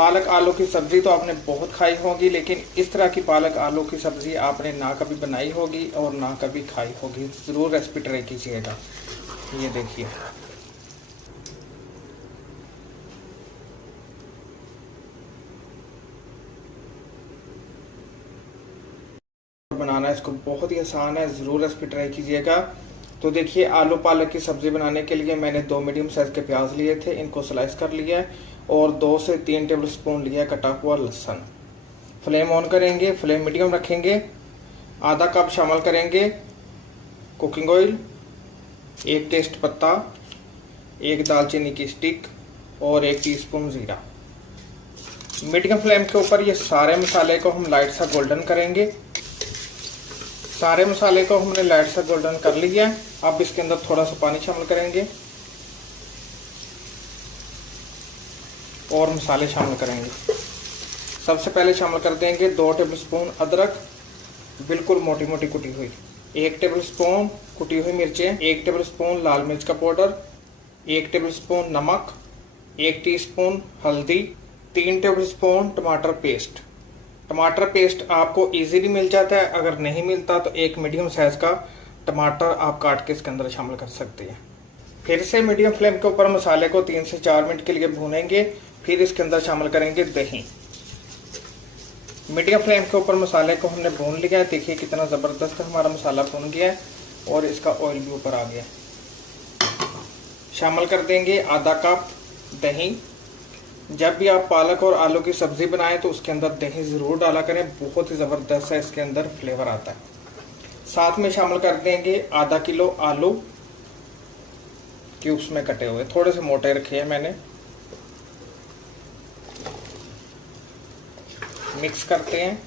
पालक आलू की सब्जी तो आपने बहुत खाई होगी, लेकिन इस तरह की पालक आलू की सब्जी आपने ना कभी बनाई होगी और ना कभी खाई होगी। ज़रूर रेसिपी ट्राई कीजिएगा। ये देखिए, बनाना इसको बहुत ही आसान है, ज़रूर रेसिपी ट्राई कीजिएगा। तो देखिए, आलू पालक की सब्ज़ी बनाने के लिए मैंने 2 मीडियम साइज़ के प्याज लिए थे, इनको स्लाइस कर लिया है और 2 से 3 टेबल स्पून लिया कटा हुआ लहसुन। फ्लेम ऑन करेंगे, फ्लेम मीडियम रखेंगे। आधा कप शामिल करेंगे कुकिंग ऑयल, 1 टेस्ट पत्ता, 1 दालचीनी की स्टिक और 1 टीस्पून ज़ीरा। मीडियम फ्लेम के ऊपर ये सारे मसाले को हम लाइट सा गोल्डन करेंगे। सारे मसाले को हमने लाइट सा गोल्डन कर लिया है। अब इसके अंदर थोड़ा सा पानी शामिल करेंगे और मसाले शामिल करेंगे। सबसे पहले शामिल कर देंगे 2 टेबलस्पून अदरक, बिल्कुल मोटी मोटी कुटी हुई, 1 टेबलस्पून कुटी हुई मिर्चें, 1 टेबलस्पून लाल मिर्च का पाउडर, 1 टेबलस्पून नमक, 1 टीस्पून हल्दी, 3 टेबलस्पून टमाटर पेस्ट। टमाटर पेस्ट आपको इजीली मिल जाता है, अगर नहीं मिलता तो 1 मीडियम साइज का टमाटर आप काट के इसके अंदर शामिल कर सकते हैं। फिर से मीडियम फ्लेम के ऊपर मसाले को 3 से 4 मिनट के लिए भूनेंगे। फिर इसके अंदर शामिल करेंगे दही। मीडियम फ्लेम के ऊपर मसाले को हमने भून लिया है। देखिए कितना ज़बरदस्त हमारा मसाला भून गया है और इसका ऑयल भी ऊपर आ गया। शामिल कर देंगे आधा कप दही। जब भी आप पालक और आलू की सब्जी बनाएं तो उसके अंदर दही ज़रूर डाला करें, बहुत ही ज़बरदस्त है इसके अंदर फ्लेवर आता है। साथ में शामिल कर देंगे आधा किलो आलू क्यूब्स में कटे हुए, थोड़े से मोटे रखे हैं मैंने। मिक्स करते हैं।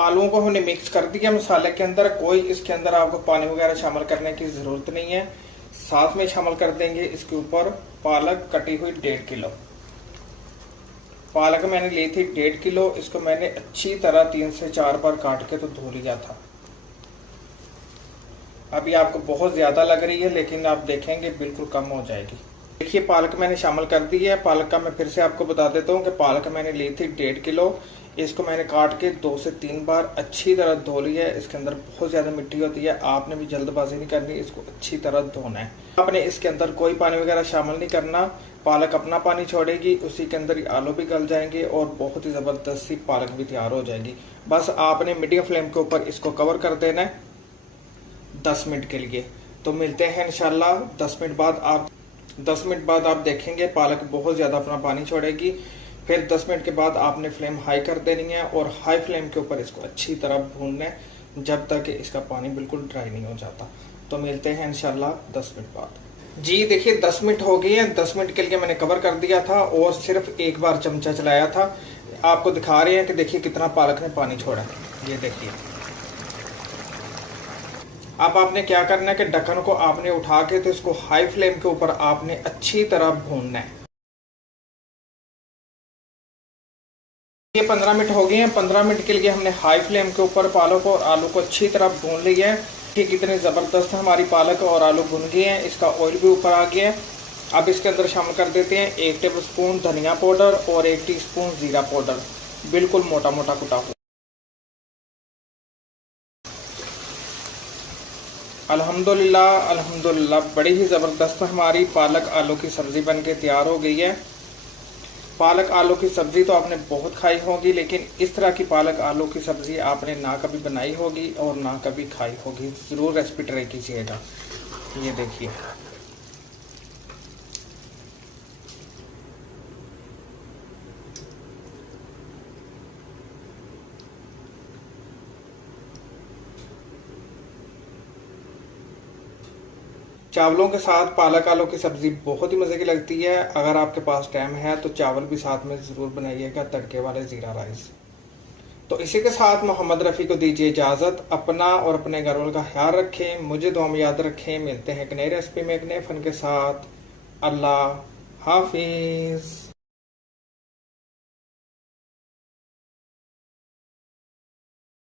आलूओं को हमने मिक्स कर दिया मसाले के अंदर, कोई इसके अंदर आपको पानी वगैरह शामिल करने की ज़रूरत नहीं है। साथ में शामिल कर देंगे इसके ऊपर पालक कटी हुई 1.5 किलो। पालक मैंने ली थी 1.5 किलो, इसको मैंने अच्छी तरह 3 से 4 बार काट के तो धो लिया था। अभी आपको बहुत ज़्यादा लग रही है, लेकिन आप देखेंगे बिल्कुल कम हो जाएगी। देखिए, पालक मैंने शामिल कर दी है। पालक का मैं फिर से आपको बता देता हूँ कि पालक मैंने ली थी 1.5 किलो। इसको मैंने काट के 2 से 3 बार अच्छी तरह धो लिया है। इसके अंदर बहुत ज़्यादा मिट्टी होती है, आपने भी जल्दबाजी नहीं करनी, इसको अच्छी तरह धोना है। आपने इसके अंदर कोई पानी वगैरह शामिल नहीं करना। पालक अपना पानी छोड़ेगी, उसी के अंदर ही आलू भी गल जाएंगे और बहुत ही ज़बरदस्त सी पालक भी तैयार हो जाएगी। बस आपने मीडियम फ्लेम के ऊपर इसको कवर कर देना है 10 मिनट के लिए। तो मिलते हैं इंशाल्लाह 10 मिनट बाद। 10 मिनट बाद आप देखेंगे पालक बहुत ज़्यादा अपना पानी छोड़ेगी। फिर 10 मिनट के बाद आपने फ्लेम हाई कर देनी है और हाई फ्लेम के ऊपर इसको अच्छी तरह भूनना है जब तक कि इसका पानी बिल्कुल ड्राई नहीं हो जाता। तो मिलते हैं इंशाल्लाह 10 मिनट बाद। जी देखिए, 10 मिनट हो गए हैं। 10 मिनट के लिए मैंने कवर कर दिया था और सिर्फ एक बार चमचा चलाया था। आपको दिखा रहे हैं कि देखिए कितना पालक ने पानी छोड़ा है। ये देखिए, अब आपने क्या करना है कि ढक्कन को आपने उठा के तो इसको हाई फ्लेम के ऊपर आपने अच्छी तरह भूनना है। ये 15 मिनट हो गए हैं। 15 मिनट के लिए हमने हाई फ्लेम के ऊपर पालक और आलू को अच्छी तरह भून लिया है कि कितने ज़बरदस्त हमारी पालक और आलू भुन गए हैं। इसका ऑयल भी ऊपर आ गया है। अब इसके अंदर शामिल कर देते हैं 1 टेबलस्पून धनिया पाउडर और 1 टीस्पून ज़ीरा पाउडर, बिल्कुल मोटा मोटा कुटा हुआ। अल्हम्दुलिल्लाह अल्हम्दुलिल्लाह, बड़ी ही ज़बरदस्त हमारी पालक आलू की सब्ज़ी बन के तैयार हो गई है। पालक आलू की सब्ज़ी तो आपने बहुत खाई होगी, लेकिन इस तरह की पालक आलू की सब्ज़ी आपने ना कभी बनाई होगी और ना कभी खाई होगी। ज़रूर रेसिपी ट्राई कीजिएगा। ये देखिए, चावलों के साथ पालक आलू की सब्ज़ी बहुत ही मज़े की लगती है। अगर आपके पास टाइम है तो चावल भी साथ में ज़रूर बनाइएगा, तड़के वाले ज़ीरा राइस। तो इसी के साथ मोहम्मद रफ़ी को दीजिए इजाज़त। अपना और अपने घर वालों का ख्याल रखें, मुझे दुआ में याद रखें। मिलते हैं एक नई रेसिपी में एक नए फ़न के साथ। अल्लाह हाफिज़।